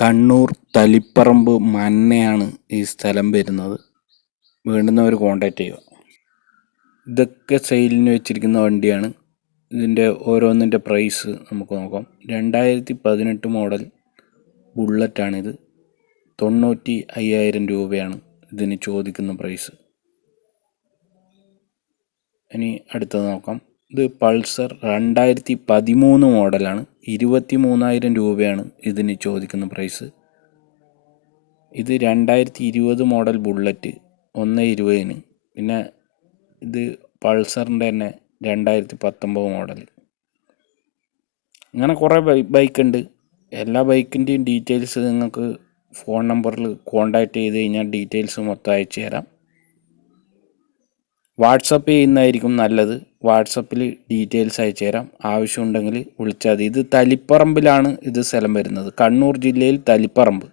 കണ്ണൂർ തളിപ്പറമ്പ് മന്നയാണ് ഈ സ്ഥലം വരുന്നത്. വേണ്ടുന്നവർ കോൺടാക്റ്റ് ചെയ്യുക. ഇതൊക്കെ സെയിലിന് വെച്ചിരിക്കുന്ന വണ്ടിയാണ്. ഇതിൻ്റെ ഓരോന്നിൻ്റെ പ്രൈസ് നമുക്ക് നോക്കാം. 2018 മോഡൽ ബുള്ളറ്റാണിത്. 95,000 രൂപയാണ് ഇതിന് ചോദിക്കുന്ന പ്രൈസ്. ഇനി അടുത്തത് നോക്കാം. ഇത് പൾസർ 2013 മോഡലാണ്. 23,000 രൂപയാണ് ഇതിന് ചോദിക്കുന്ന പ്രൈസ്. ഇത് 2020 മോഡൽ ബുള്ളറ്റ് 1,20,000. പിന്നെ ഇത് പൾസറിൻ്റെ തന്നെ 2019 മോഡൽ. അങ്ങനെ കുറേ ബൈക്ക് ഉണ്ട്. എല്ലാ ബൈക്കിൻ്റെയും ഡീറ്റെയിൽസ് നിങ്ങൾക്ക് ഫോൺ നമ്പറിൽ കോൺടാക്റ്റ് ചെയ്ത് കഴിഞ്ഞാൽ ഡീറ്റെയിൽസ് മൊത്തം അയച്ചു തരാം. വാട്സപ്പ് ചെയ്യുന്നതായിരിക്കും നല്ലത്. വാട്സപ്പിൽ ഡീറ്റെയിൽസ് അയച്ചു തരാം. ആവശ്യമുണ്ടെങ്കിൽ വിളിച്ചാൽ മതി. ഇത് തളിപ്പറമ്പിലാണ് ഇത് സ്ഥലം വരുന്നത്. കണ്ണൂർ ജില്ലയിൽ തളിപ്പറമ്പ്.